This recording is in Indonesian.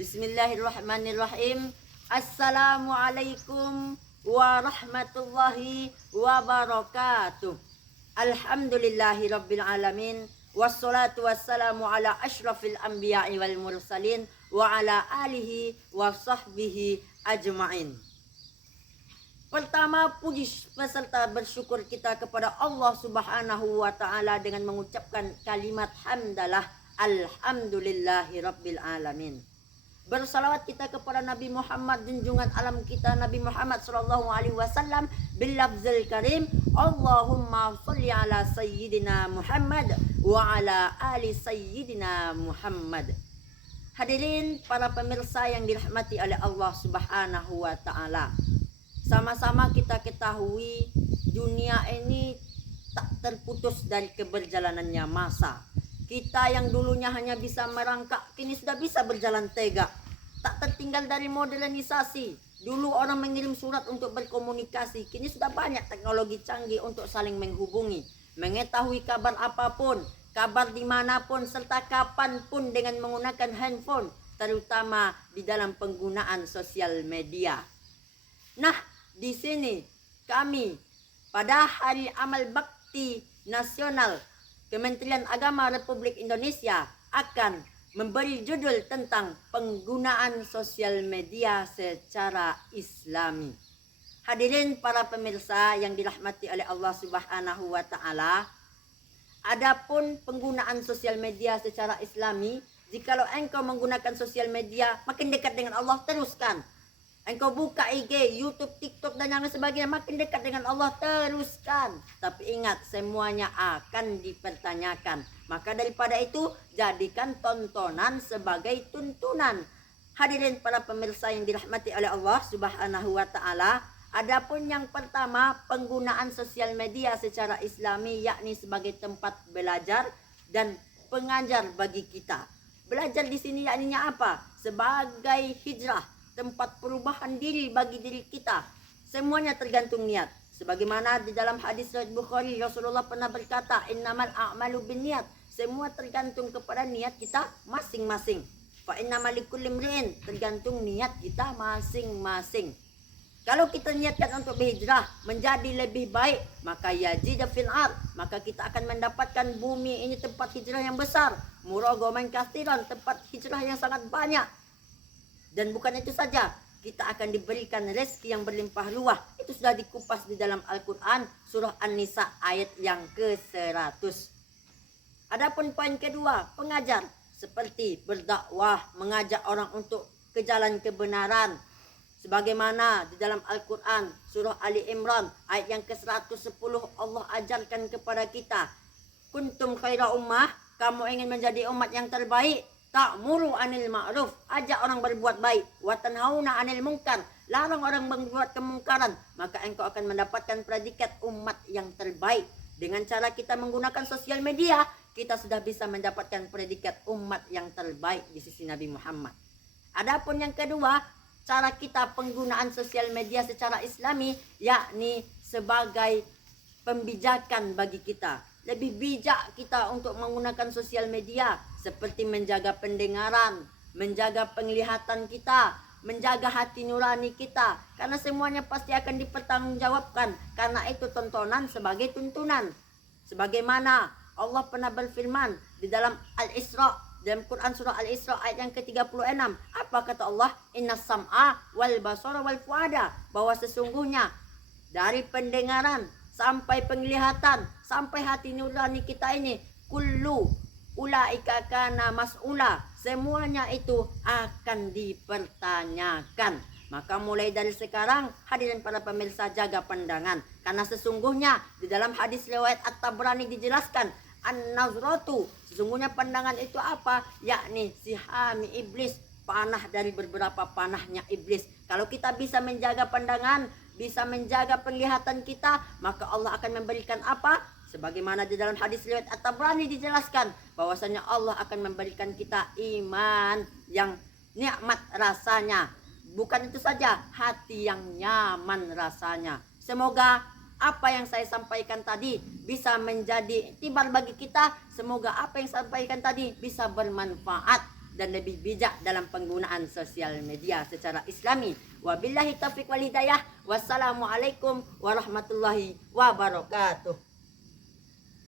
Bismillahirrahmanirrahim. Assalamualaikum warahmatullahi wabarakatuh. Alhamdulillahi rabbil alamin. Wassalatu wassalamu ala ashrafil anbiya'i wal mursalin wa ala alihi wa sahbihi ajma'in. Pertama, puji peserta bersyukur kita kepada Allah Subhanahu wa ta'ala dengan mengucapkan kalimat hamdalah alhamdulillahi rabbil alamin. Bersalawat kita kepada Nabi Muhammad, junjungan alam kita Nabi Muhammad sallallahu alaihi wasallam bil lafzil karim, Allahumma sholli ala sayyidina Muhammad wa ala ali sayyidina Muhammad. Hadirin para pemirsa yang dirahmati oleh Allah Subhanahu wa ta'ala, sama-sama kita ketahui dunia ini tak terputus dari keberjalanannya masa. Kita yang dulunya hanya bisa merangkak, kini sudah bisa berjalan tegak. Tak tertinggal dari modernisasi. Dulu orang mengirim surat untuk berkomunikasi, kini sudah banyak teknologi canggih untuk saling menghubungi, mengetahui kabar apapun, kabar dimanapun, serta kapanpun dengan menggunakan handphone, terutama di dalam penggunaan sosial media. Nah, di sini kami pada Hari Amal Bakti Nasional Kementerian Agama Republik Indonesia akan memberi judul tentang penggunaan sosial media secara Islami. Hadirin para pemirsa yang dirahmati oleh Allah Subhanahu wa ta'ala, adapun penggunaan sosial media secara Islami, jikalau engkau menggunakan sosial media makin dekat dengan Allah, teruskan. Engkau buka IG, YouTube, TikTok dan yang sebagainya, makin dekat dengan Allah, teruskan. Tapi ingat, semuanya akan dipertanyakan. Maka daripada itu, jadikan tontonan sebagai tuntunan. Hadirin para pemirsa yang dirahmati oleh Allah Subhanahu wa ta'ala, adapun yang pertama, penggunaan sosial media secara Islami, yakni sebagai tempat belajar dan pengajar bagi kita. Belajar di sini yakninya apa? Sebagai hijrah, tempat perubahan diri bagi diri kita. Semuanya tergantung niat. Sebagaimana di dalam hadis riwayat Bukhari, Rasulullah pernah berkata, innamal a'malu binniat. Semua tergantung kepada niat kita masing-masing. Fa innamal likulli imri'in, tergantung niat kita masing-masing. Kalau kita niatkan untuk berhijrah menjadi lebih baik, maka yazid fil ard, maka kita akan mendapatkan bumi ini tempat hijrah yang besar. Muraghaman katsiran, tempat hijrah yang sangat banyak. Dan bukan itu saja, kita akan diberikan rezeki yang berlimpah ruah. Itu sudah dikupas di dalam Al-Quran, surah An-Nisa ayat yang ke-100. Adapun poin kedua, pengajar, seperti berdakwah, mengajak orang untuk ke jalan kebenaran. Sebagaimana di dalam Al-Quran, surah Ali Imran ayat yang ke-110, Allah ajarkan kepada kita, kuntum khaira ummah, kamu ingin menjadi umat yang terbaik, ta'muru anil ma'ruf, ajak orang berbuat baik, wa tanhauna anil munkar, larang orang berbuat kemungkaran, maka engkau akan mendapatkan predikat umat yang terbaik. Dengan cara kita menggunakan sosial media, kita sudah bisa mendapatkan predikat umat yang terbaik di sisi Nabi Muhammad. Adapun yang kedua, cara kita penggunaan sosial media secara Islami, yakni sebagai pembijakan bagi kita. Lebih bijak kita untuk menggunakan sosial media, seperti menjaga pendengaran, menjaga penglihatan kita, menjaga hati nurani kita, karena semuanya pasti akan dipertanggungjawabkan. Karena itu tontonan sebagai tuntunan. Sebagaimana Allah pernah berfirman di dalam Al-Isra, dalam Quran surah Al-Isra ayat yang ke-36, apa kata Allah? Innas sam'a wal basara wal fuada, bahwa sesungguhnya dari pendengaran sampai penglihatan, sampai hati nurani kita ini, kullu ulaika kana mas'ula, semuanya itu akan dipertanyakan. Maka mulai dari sekarang, hadirin para pemirsa, jaga pandangan, karena sesungguhnya di dalam hadis riwayat At-Tabrani dijelaskan, an-nazratu, sesungguhnya pandangan itu apa? Yakni sihami iblis, panah dari beberapa panahnya iblis. Kalau kita bisa menjaga pandangan, bisa menjaga penglihatan kita, maka Allah akan memberikan apa? Sebagaimana di dalam hadis riwayat At-Tabrani dijelaskan, bahwasanya Allah akan memberikan kita iman yang nikmat rasanya. Bukan itu saja, hati yang nyaman rasanya. Semoga apa yang saya sampaikan tadi bisa menjadi iktibar bagi kita. Semoga apa yang saya sampaikan tadi bisa bermanfaat. dan lebih bijak dalam penggunaan sosial media secara islami. Wabillahi taufiq wal hidayah. Wassalamualaikum warahmatullahi wabarakatuh.